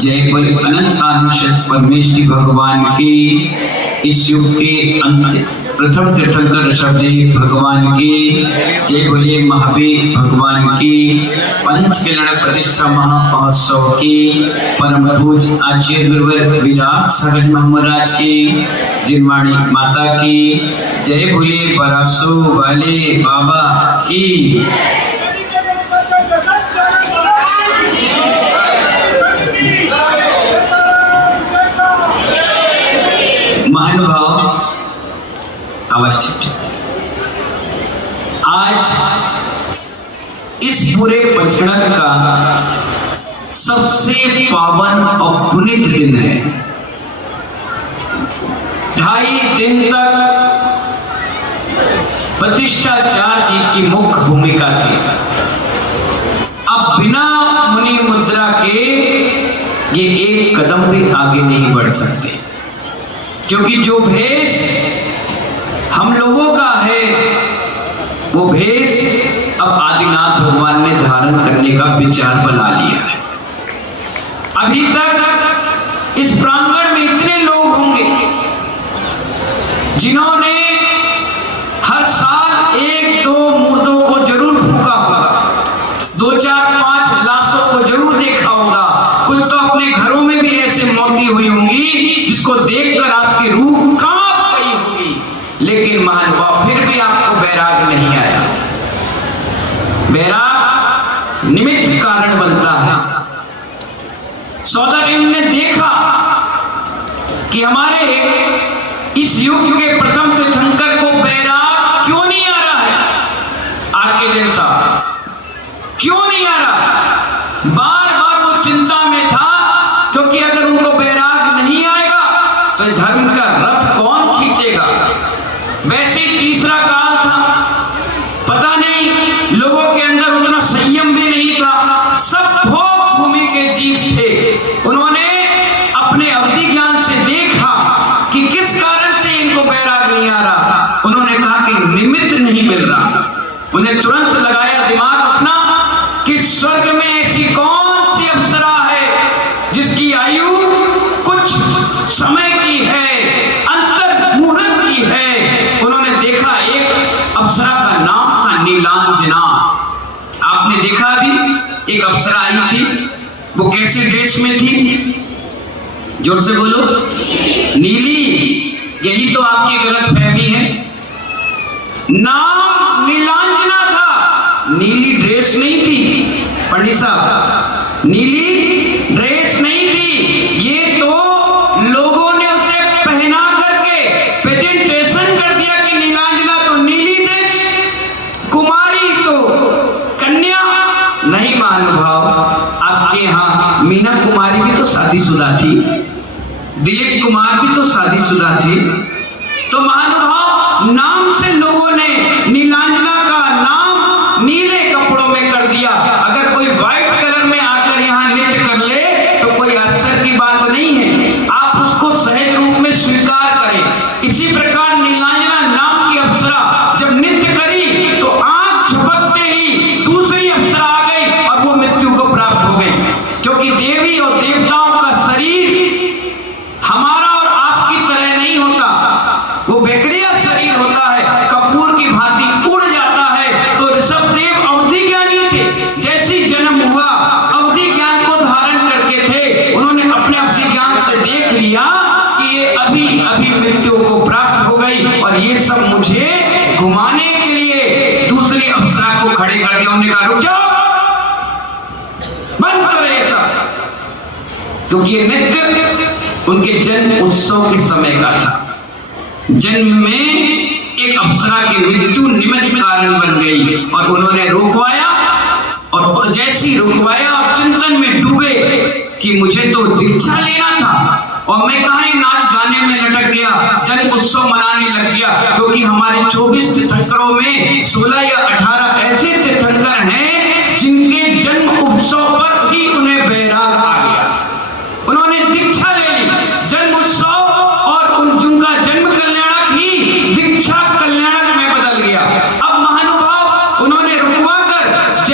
जय बोले अनंत आनुषक परमेश्वरी भगवान की। इस युग के प्रथम तीर्थंकर ऋषभदेव भगवान की जय बोले। महावीर भगवान की पंच कल्याण प्रतिष्ठा महामहोत्सव की परम पूज्य आचार्य गुरुवर विराट सागर महाराज की जिनवाणी माता की जय बोले। बरासो वाले बाबा की महानुभाव अवश्य। आज इस पूरे पंचणक का सबसे पावन और पुनीत दिन है। 2.5 दिन तक प्रतिष्ठाचार्य जी की मुख्य भूमिका थी। अब बिना मुनि मुद्रा के ये एक कदम भी आगे नहीं बढ़ सकते, क्योंकि जो भेष हम लोगों का है वो भेष अब आदिनाथ भगवान ने धारण करने का विचार बना लिया है। अभी तक इस प्रांगण में इतने लोग होंगे जिन्होंने हर साल 1-2 मुर्दों को जरूर फूका होगा, 2-4-5 लाशों को जरूर देखा होगा। कुछ तो अपने घरों में भी ऐसे मौतें हुई होंगी जिसको देखकर आपकी रूह कांप गई होगी, लेकिन महानुभाव फिर भी आपको वैराग नहीं आया। वैराग निमित्त कारण बनता है। सौदागर ने देखा कि हमारे इस युग के प्रथम तीर्थंकर को वैराग क्यों नहीं आ रहा है। आर के जैन साहब क्यों नहीं आ रहा। बार बार वो चिंता में था, क्योंकि अगर उनको वैराग नहीं आएगा तो धर्म का रथ कौन खींचेगा। वैसे तीसरा काल था, पता नहीं लोगों के अंदर उतना संयम भी नहीं था। सब भोग भूमि के जीव थे। उन्होंने अपने अवधि ज्ञान से देखा कि किस कारण से इनको वैराग नहीं आ रहा। उन्होंने कहा कि निमित्त नहीं मिल रहा। उन्हें तुरंत लगाया दिमाग अपना कि स्वर्ग में ऐसी कौन सी अप्सरा है जिसकी आयु कुछ समय की है, अंतर मुहूर्त की है। उन्होंने देखा एक अप्सरा का नाम था नीलांजना। आपने देखा अभी एक अप्सरा आई थी, वो कैसे ड्रेस में थी, जोर से बोलो। नीली। यही तो आपकी गलतफहमी है। नाम नीलांजना था, नीली ड्रेस नहीं थी। पंडित साहब, नीली ड्रेस नहीं थी। ये तो लोगों ने उसे पहना करके प्रेजेंटेशन कर दिया कि नीलांजना तो नीली ड्रेस, कुमारी तो कन्या। नहीं महानुभाव, आपके यहाँ मीना कुमारी भी तो शादीशुदा थी, दिलीप कुमार भी तो शादीशुदा थे। तो महानुभाव, नाम से लोगों ने नीलांजना का नाम नीले कपड़ों में कर दिया। अगर कोई व्हाइट कलर में आकर यहाँ नृत्य कर ले तो कोई आश्चर्य की बात नहीं है, आप उसको सहज रूप में स्वीकार करें। इसी प्रकार नीलांजना नाम की अप्सरा जब नृत्य करी तो आंख झपकते ही दूसरी अप्सरा आ गई और वो मृत्यु को प्राप्त हो गई। क्योंकि देवी और देवताओं का शरीर हमारा और आपकी तरह नहीं होता, वो बैक्टीरिया शरीर होता है, कपूर की भांति उड़ जाता है। तो ऋषभदेव अवधि ज्ञानी थे। जैसी जन्म हुआ अवधि ज्ञान को धारण करके थे। उन्होंने अपने अवधि ज्ञान से देख लिया कि ये अभी अभी मृत्यु को प्राप्त हो गई, और ये सब मुझे घुमाने के लिए दूसरी अप्सरा को खड़े कर दिया। उन्होंने कहा रुक जाओ, बंद करो ये सब, क्योंकि ये नृत्य उनके जन्म उत्सव के समय का था। जन्म में एक अप्सरा की मृत्यु निमित्त कारण बन गई और उन्होंने रोकवाया। और जैसी रोकवाया और चिंतन में डूबे कि मुझे तो दीक्षा लेना था और मैं कहाँ नाच गाने में लटक गया, जन्म उत्सव मनाने लग गया। क्योंकि हमारे 24 तीर्थंकरों में 16 या 18 ऐसे तीर्थंकर हैं जिनके जन्म उत्सव पर ही उन्हें वैराग आ गया। उन्होंने दीक्षा ले ली जन्म उत्सव, और उनका जन्म कल्याणक ही दीक्षा कल्याणक में बदल गया। अब महानुभाव उन्होंने रुकवा कर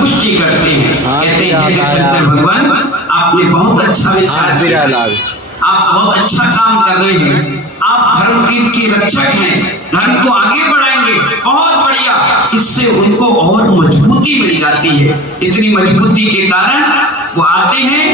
पुष्टि करते हैं। कहते हैं हे तीर्थंकर भगवान, आपने बहुत अच्छा विचार किया, आप बहुत अच्छा काम कर रहे हैं, आप धर्म की रक्षक हैं, धर्म को आगे बढ़ाएंगे, बहुत बढ़िया। इससे उनको और मजबूती मिल जाती है। इतनी मजबूती के कारण वो आते हैं,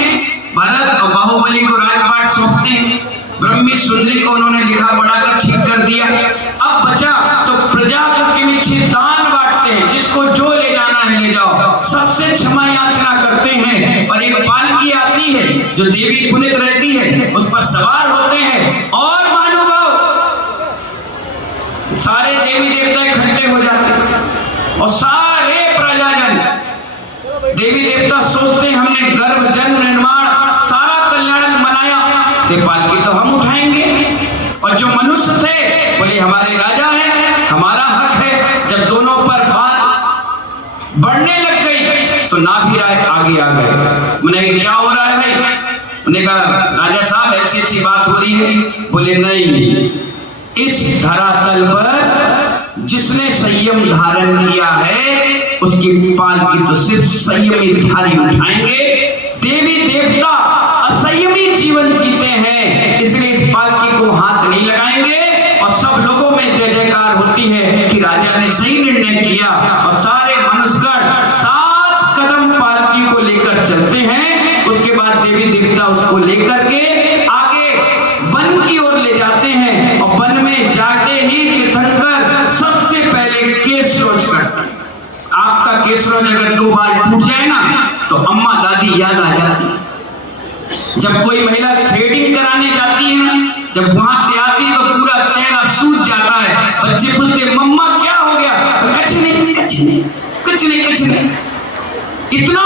भरत और बाहुबली को राजपाट सौंपते हैं, ब्रह्मी सुंदरी को उन्होंने लिखा पढ़ाकर ठीक कर दिया। अब बचा तो प्रजा को किमिच्छित दान बांटते हैं, जिसको जो ले जाना है ले जाओ, सबसे क्षमा याचना करते हैं। और एक पालकी आती है जो देवी पुनित रहती है, उस पर सवार होते हैं और महानुभाव सारे देवी देवता इकट्ठे हो जाते हैं और सारे प्रजाजन देवी देवता सोचते हैं हमने गर्भ जन्म निर्माण सारा कल्याण मनाया, तो पालकी तो हम उठाएंगे। और जो मनुष्य थे बोले हमारे राजा है, हमारा हक है। जब दोनों पर बात बढ़ने लग गई तो नाभि राय आगे आ गए। मैंने क्या हो रहा है भाई? उन्होंने कहा राजा साहब ऐसी ऐसी बात हो रही है। बोले नहीं, इस धरातल पर जिसने संयम धारण किया है उसकी पालकी तो सिर्फ संयमी धारी उठाएंगे। देवी देवता असंयमी जीवन जीते हैं, इसलिए इस पालकी को हाथ नहीं लगाएंगे। और सब लोगों में जय जयकार होती है कि राजा ने सही निर्णय किया। और सारे मनुष्यगण 7 कदम पालकी को लेकर चलते हैं। उसके बाद देवी देवता उसको लेकर के आगे वन की ओर ले जाते हैं। और वन में जाते ही तीर्थंकर सबसे पहले केश रोज करते हैं। आपका केश रोज अगर 2 बार टूट जाए ना तो अम्मा दादी याद आ जाती है। जब कोई महिला थ्रेडिंग कराने जाती है ना, जब वहां से आती है तो पूरा चेहरा सूज जाता है। बच्चे पूछते मम्मा क्या हो गया? कुछ नहीं कुछ नहीं कुछ नहीं कुछ नहीं, इतना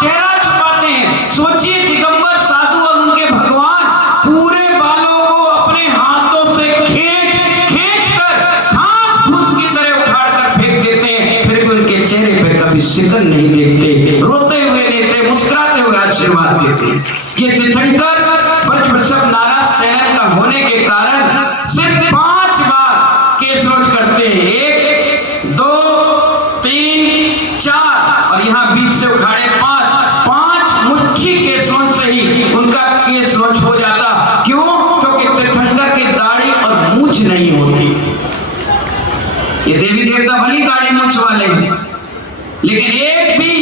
चेहरा छुपाते हैं। सोचिए दिगंबर साधु और उनके भगवान पूरे बालों को अपने हाथों से खींच कर घास फूस की तरह उखाड़ कर फेंक देते हैं, फिर भी उनके चेहरे पे कभी शिकन नहीं देखते, रोते हुए लेते, मुस्कुराते हुए आशीर्वाद देते। ये तीर्थंकर ब्रज वृषभ नाराज शहर का होने के कारण सिर्फ 5 बार केस रोज करते हैं। 1 2 3 4 और यहाँ बीच से उखाड़े 5 मुट्ठी केसों से ही उनका केस रोज हो जाता। क्यों? क्योंकि तीर्थंकर की दाढ़ी और मूछ नहीं होती। ये देवी देवता भली दाढ़ी मूछ वाले हैं, लेकिन एक भी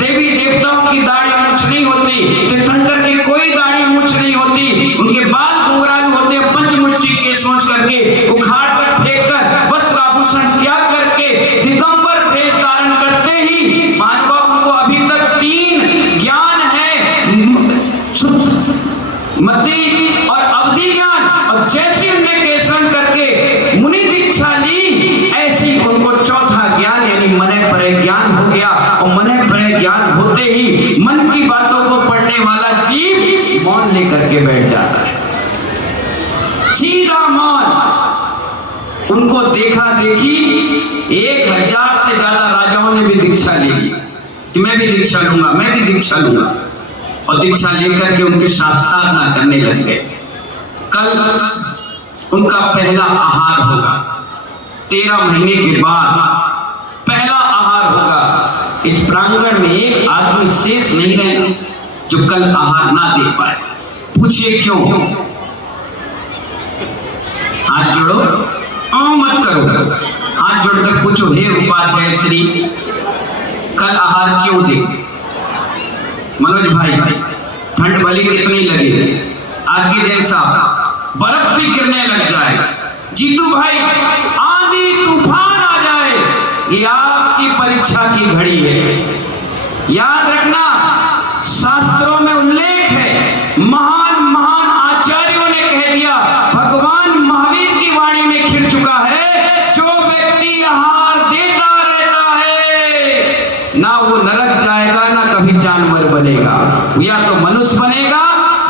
देवी देवताओं की दाढ़ी मूछ नहीं होती। तीर्थंकर की कोई दाढ़ी मूछ नहीं होती। उनके बाल घुंघरालू होते हैं। पंचमुष्टि केस सोच करके उखाड़ कर फेंक कर वस्त्र आभूषण त्याग करके दिगंबर वेश धारण करते ही महानुभाव उनको अभी तक 3 ज्ञान है, मति और अवधि ज्ञान। और जैसे उनने केसवन करके मुनि दीक्षा ली, ऐसी उनको चौथा ज्ञान यानी मने परे ज्ञान हो गया। और मने परे ज्ञान होते ही मन की बातों को पढ़ने वाला जीव मौन लेकर के बैठ जाता है, सीधा मौन। उनको देखा देखी 1000 से ज्यादा राजाओं ने भी दीक्षा ली कि मैं भी दीक्षा लूंगा, मैं भी दीक्षा लूंगा। और दीक्षा लेकर के उनके साथ साधना करने लग गए। कल उनका पहला आहार होगा, 13 महीने के बाद पहला आहार होगा। इस प्रांगण में एक आदमी शेष नहीं रहे जो कल आहार ना दे पाए। पूछिए क्यों? हाथ जोड़ो, मत करो, हाथ जोड़कर पूछो हे उपाध्याय श्री कल आहार क्यों दे? मनोज भाई ठंड भली कितनी लगे, आगे जैसा बर्फ भी गिरने लग जाए, जीतू भाई आंधी तूफान आ जाए, ये आपकी परीक्षा की घड़ी है। याद रखना शास्त्रों में उल्लेख है, महान महान आचार्यों ने कह दिया, भगवान महावीर की वाणी में खिल चुका है, जो व्यक्ति आहार देता रहता है ना वो नरक जाएगा ना कभी जानवर बनेगा, या तो मनुष्य बनेगा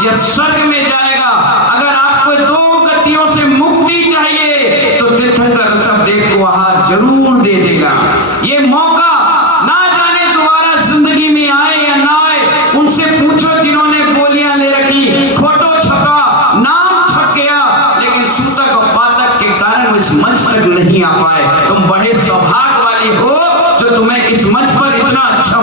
या स्वर्ग में जाएगा। अगर आपको 2 गतियों से मुक्ति चाहिए तो तीर्थंकर ऋषभदेव को आहार जरूर दे देगा। ये मौका ना जाने दोबारा जिंदगी में आए या ना आए। उनसे पूछो जिन्होंने बोलियां ले रखी, फोटो छपा, नाम छप गया, लेकिन सूतक और पातक के कारण इस मंच तक नहीं आ पाए। तुम बड़े सौभाग्य वाले हो जो तुम्हें इस मंच पर इतना अच्छा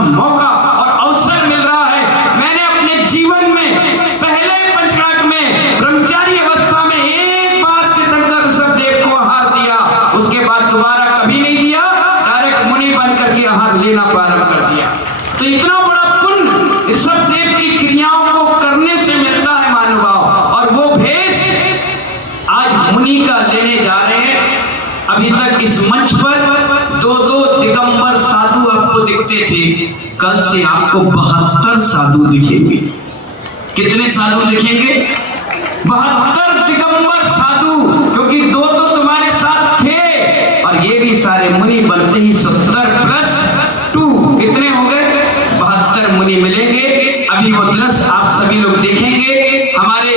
इतना बड़ा पुण्य ऋषभदेव की क्रियाओं को करने से मिलता है महानुभाव। और वो भेष आज मुनि का लेने जा रहे हैं। अभी तक इस मंच पर 2-2 दिगंबर साधु आपको दिखते थे, कल से आपको 72 साधु दिखेंगे। कितने साधु दिखेंगे? 72 दिगंबर साधु, क्योंकि 2 तो तुम्हारे साथ थे और ये भी सारे मुनि बनते ही 70 + 2 कितने हो गए? 72 मुनि मिलेंगे। अभी वो दृश्य आप सभी लोग देखेंगे। हमारे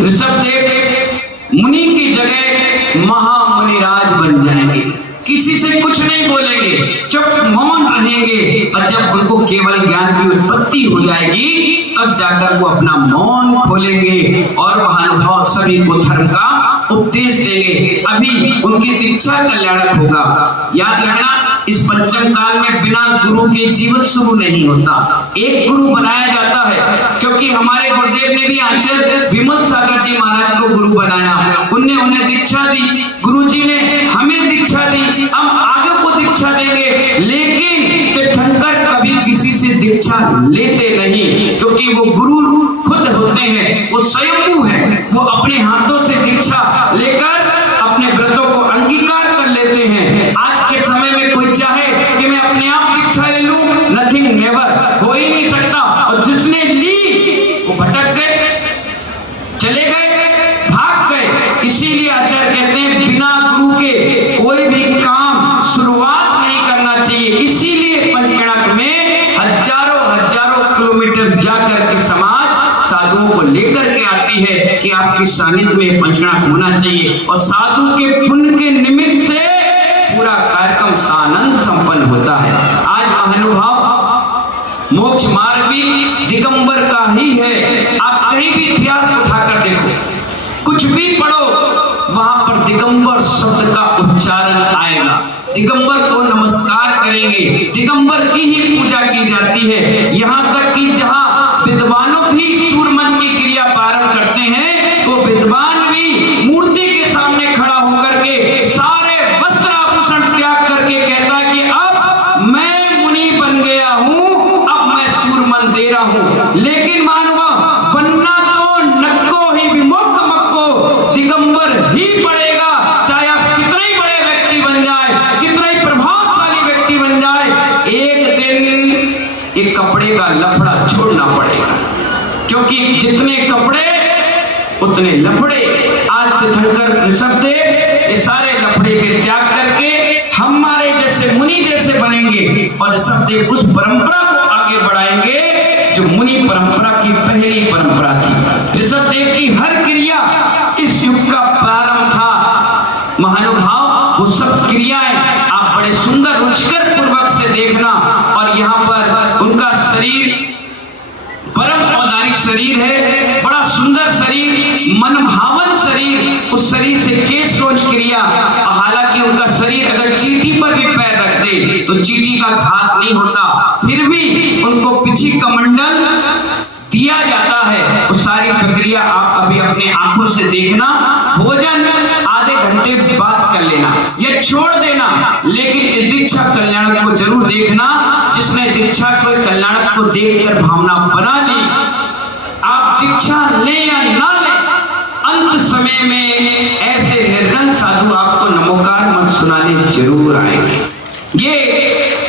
ऋषभदेव मुनि की जगह महामुनिराज बन जाएंगे, किसी से कुछ नहीं बोलेंगे, चुप मौन रहेंगे। और जब उनको केवल ज्ञान की उत्पत्ति हो जाएगी तब जाकर वो अपना मौन खोलेंगे और महानुभाव सभी को धर्म का उपदेश देंगे। अभी उनकी दीक्षा कल्याणक होगा। याद रखना, इस पंचम काल में बिना गुरु के जीवन शुरू नहीं होता। एक गुरु बनाया जाता है, क्योंकि हमारे गुरुदेव ने भी आचार्य विमल सागर जी महाराज को गुरु बनाया। उन्हें दीक्षा दी, गुरु जी ने हमें दीक्षा दी, हम आगे को दीक्षा देंगे। लेकिन तीर्थंकर कभी किसी से दीक्षा लेते नहीं, क्योंकि वो गुरु खुद होते हैं, वो स्वयंभू है। वो अपने हाथों से दीक्षा लेकर अपने व्रतों को अंगीकार कर लेते हैं। आज के समय में कोई चाहे कि मैं अपने आप दीक्षा ले लूं, नथिंग, नेवर, हो ही नहीं सकता। और जिसने ली वो भटक गए, चले गए, भाग गए। इसीलिए आचार्य कहते हैं बिना गुरु के कोई भी काम शुरुआत नहीं करना चाहिए। इसीलिए पंचगणक में हजारों किलोमीटर जाकर के समाज साधुओं को लेकर के आती है कि आपके सानिध्य में पंचगणक होना चाहिए। और साधु के पुण्य के निमित्त से पूरा कार्यक्रम सानंद संपन्न होता है। आज महानुभाव मोक्ष मार्ग भी दिगंबर का ही है। आप कहीं भी इतिहास उठाकर देखो, कुछ भी पढ़ो, वहां पर दिगंबर शब्द का उच्चारण आएगा। दिगंबर को नमस्कार करेंगे, दिगंबर की ही पूजा की जाती है। यहाँ तक कि जहाँ विद्वानों भी सूरमन की क्रिया पारण करते हैं, तो विद्वान भी मूर्ति के सामने खड़ा होकर के सारे वस्त्र आभूषण त्याग करके कहता है कि अब मैं मुनि बन गया हूँ, अब मैं सूरमन दे रहा हूँ। लेकिन महानुभाव, बनना तो नक्को ही विमुख मक्को दिगंबर ही पड़ेगा, चाहे आप कितने ही बड़े व्यक्ति बन जाए, कितने ही प्रभावशाली व्यक्ति बन जाए। एक दिन एक कपड़े का लफड़ा छोड़ना पड़ेगा, क्योंकि जितने कपड़े उतने लफड़े। आज तीर्थंकर ऋषभदेव ये सारे लफड़े के त्याग करके हमारे जैसे मुनि जैसे बनेंगे और ऋषभदेव उस परंपरा को आगे बढ़ाएंगे जो मुनि परंपरा की पहली परंपरा थी। ऋषभदेव की हर क्रिया इस युग का प्रारंभ था। महानुभाव, वो सब क्रियाएं आप बड़े सुंदर रुचिकर पूर्वक से देखना। और यहाँ पर उनका शरीर परम औदारिक शरीर है, बड़ा सुंदर शरीर, मनभावन शरीर। उस शरीर से केश रोज क्रिया। हालांकि उनका शरीर अगर चींटी पर भी पैर रख दे तो चींटी का घात नहीं होता, फिर भी उनको पिछी कमंडल दिया जाता है। उस सारी प्रक्रिया आप अभी अपने आंखों से देखना। भोजन आधे घंटे बाद कर लेना या छोड़ देना, लेकिन इस दीक्षा कल्याणक को जरूर देखना। जिसने दीक्षा के कल्याणक को देखकर भावना बना ली, आप दीक्षा ले या ना ले, अंत समय में ऐसे निर्धन साधु आपको नमोकार मत सुनाने जरूर आएंगे। ये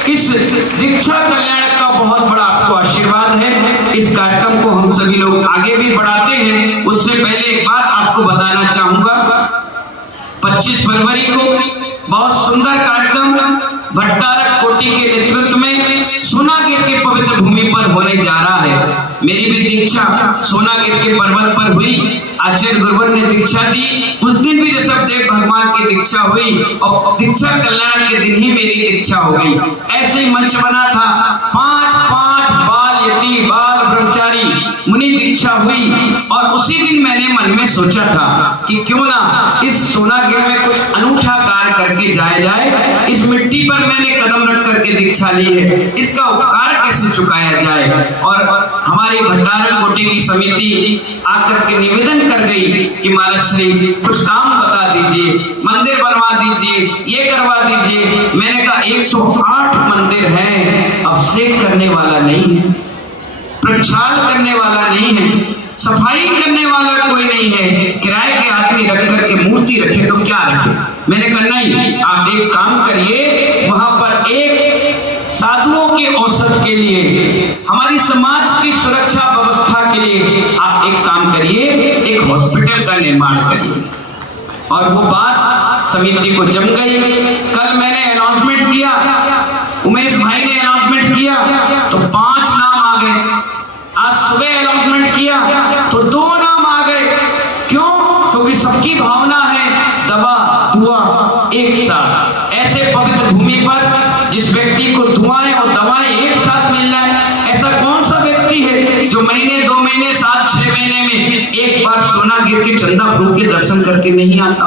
इस दीक्षा कल्याणक का बहुत बड़ा आपको आशीर्वाद है। इस कार्यक्रम को हम सभी लोग आगे भी बढ़ाते हैं। उससे पहले एक बात आपको बताना चाहूंगा। 25 फरवरी को बहुत सुंदर कार्यक्रम भट्टारक कोटि के नेतृत्व में सोनागिर के पवित्र भूमि पर होने जा रहा है। मेरी भी दीक्षा सोनागिर के पर्वत पर हुई। आचार्य गुरुवर ने दीक्षा दी, उस दिन भी ऋषभदेव भगवान की दीक्षा हुई और दीक्षा कल्याण के दिन ही मेरी दीक्षा हो गई। ऐसे ही मंच बना था, 5 बाल यति बाल ब्रह्मचारी मुनि दीक्षा हुई। और उसी दिन मैंने मन में सोचा था कि क्यों ना इस सोनागिर में कुछ अनूठा कार्य करके जाया जाए। इस मिट्टी पर मैंने कदम रख करके दीक्षा ली है, इसका उपकार कैसे चुकाया जाए। और हमारी भट्टारक कोटि की समिति आकर के निवेदन कर गई कि महाराज श्री कुछ काम बता दीजिए, मंदिर बनवा दीजिए, ये करवा दीजिए। मैंने कहा 108 मंदिर हैं, अभिषेक करने वाला नहीं है, प्रक्षाल करने वाला नहीं है, सफाई करने वाला कोई नहीं है। किराए के आदमी रख करके मूर्ति रखे तो क्या रखे? मैंने कहा नहीं, आप एक काम करिए, वहां पर एक साधुओं के औसत के लिए, हमारी समाज की सुरक्षा व्यवस्था के लिए आप एक काम करिए, एक हॉस्पिटल का निर्माण करिए। और वो बात समिति को जम गई। कल मैंने अनाउंसमेंट किया, उमेश भाई ने अनाउंसमेंट किया तो 5 नाम आ गए। आज सुबह अनाउंसमेंट किया तो 2 नाम आ गए। क्यों? क्योंकि सबकी भावना है दवा दुआ एक साथ। ऐसे पवित्र भूमि पर जिस व्यक्ति को दुआएं और दवाएं एक साथ मिल जाए, ऐसा कौन सा व्यक्ति है जो महीने 2 महीने 7-6 महीने में एक बार सोना गिर के चंदा प्रभु के दर्शन करके नहीं आता?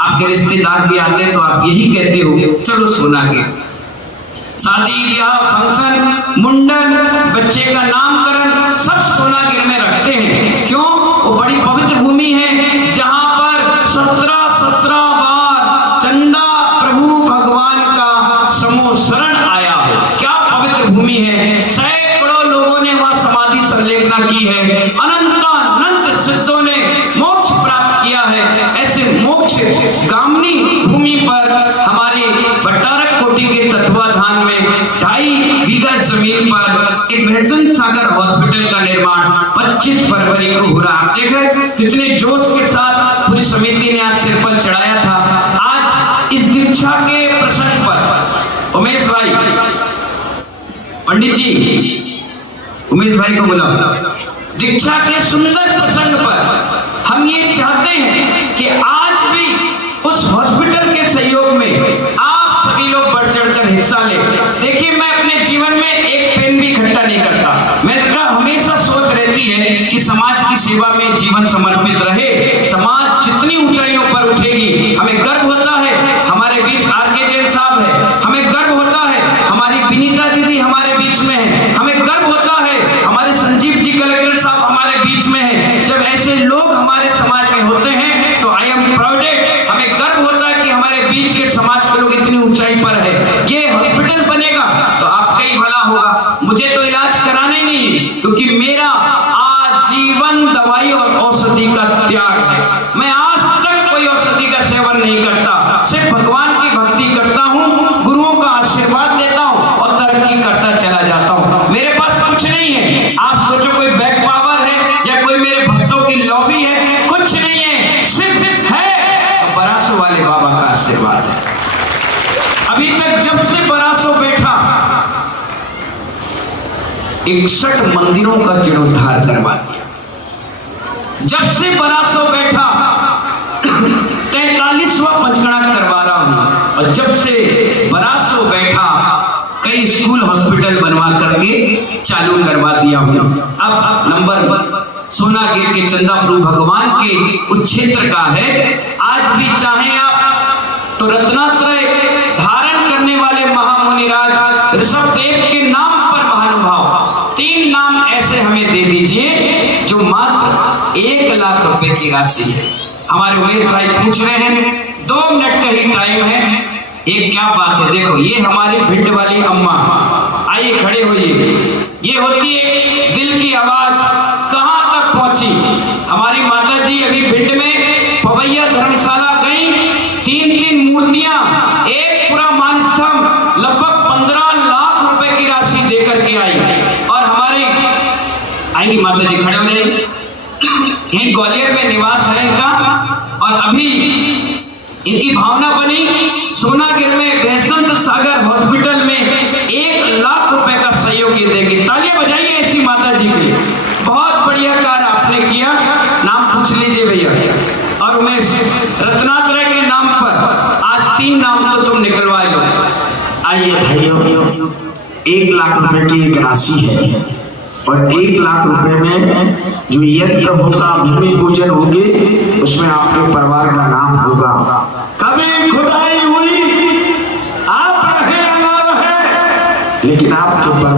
आपके रिश्तेदार भी आते हैं तो आप यही कहते हो चलो सोना गिर। शादी ब्याह फंक्शन मुंडन बच्चे का नामकरण सब सोनागिर में रखते हैं। क्यों? वो बड़ी पवित्र भूमि है जहां पर 17 बार चंदा प्रभु भगवान का समूह शरण आया हो। क्या पवित्र भूमि है। सैकड़ों लोगों ने वहां समाधि संलेखना की है। अनंत सिद्धों ने मोक्ष प्राप्त किया है। ऐसे मोक्ष गामनी भूमि पर हमारे भट्टारक कोटी के तत्वाधान में 2.5 बीघा जमीन पर एक भैसन सागर हॉस्पिटल का निर्माण 25 फरवरी को हो रहा। आप देखें कितने जोश के साथ पूरी समिति ने आज सिर पर चढ़ाया था। आज इस दीक्षा के प्रसंग पर उमेश भाई, पंडित जी उमेश भाई को बुलाओ। दीक्षा के सुंदर प्रसंग पर हम ये चाहते हैं कि आज भी उस हॉस्पिटल के सहयोग में आप सभी लोग बढ़ चढ़कर हिस्सा ले। देखिए मैं अपने जीवन में एक पेन भी इकट्ठा नहीं करता। मेरा हमेशा सोच रहती है कि समाज की सेवा में जीवन समर्पित रहे। समाज जितनी ऊंचाइयों पर उठेगी, हमें गर्व होता है हमारे बीच आर.के. जैन साहब है, हमें गर्व होता है हमारी विनीता दीदी हमारे बीच में है, हमें गर्व होता है हमारे संजीव जी कलेक्टर साहब हमारे बीच में है। जब ऐसे लोग हमारे समाज में होते हैं तो आई एम प्राउडेड, हमें गर्व होता है कि हमारे बीच के समाज के लोग इतनी ऊंचाई पर है। ये हॉस्पिटल बनेगा तो आपका ही भला होगा। मुझे तो इलाज कराना ही नहीं, क्योंकि मेरा आजीवन दवाई और औषधि का त्याग है। मैं आज तक कोई औषधि का सेवन नहीं करता, सिर्फ भगवान की भक्ति करता हूँ, गुरुओं का आशीर्वाद लेता हूँ और तरक्की करता चला जाता हूँ। मेरे पास कुछ नहीं है। आप सोचो कोई बैक पावर है या कोई मेरे भक्तों की लॉबी है, कुछ नहीं है। सिर्फ है तो बरासों वाले बाबा का आशीर्वाद है। अभी तक जब से बरासों बैठा 61 मंदिरों का जीर्णोद्धार करवा दिया। जब से बरासों बैठा 43वां पंचगणा करवा रहा हूं। और जब से बरासों बैठा कई स्कूल हॉस्पिटल बनवा करके चालू करवा दिया हूं। अब नंबर सोनागिर के चंदा प्रभु भगवान के उस क्षेत्र का है। आज भी चाहे आप तो रत्नात्रय धारण करने वाले महामुनिराज ऋषभदेव के नाम पर महानुभाव 3 नाम ऐसे हमें दे दीजिए जो मात्र 1 लाख रुपए की राशि है। हमारे उमेश भाई पूछ रहे हैं, 2 मिनट का ही टाइम है। एक क्या बात है, देखो ये हमारी भिंड वाली अम्मा, आइए खड़े होइए। ये होती है दिल की आवाज कहां तक पहुंची। हमारी माता जी अभी भिंड में पवैया धर्मशाला गई, 3 मूर्तियां, एक पूरा मानस्तंभ लगभग 15 लाख रुपए की राशि देकर के आई। और हमारी आएंगी माता जी, खड़े हो जाइए। यही ग्वालियर में निवास है इनका और अभी इनकी भावना बनी सोनागिर में बसंत सागर हॉस्पिटल में 1 लाख रुपए का सहयोग ये देगी। तालियां बजाइए ऐसी माता जी के लिए। बहुत बढ़िया कार्य आपने किया। नाम पूछ लीजिए भैया। और उमेश रत्नात्रय के नाम पर आज 3 नाम तो तुम निकलवा लो। आइए भाइयों, 1 लाख रुपए की एक राशि है और 1 लाख रुपए में जो यंत्र होगा, भूमि पूजन होगी, उसमें आपके परिवार का नाम होगा। कभी खुदाई हुई, आप रहे या ना रहे, लेकिन आपके परिवार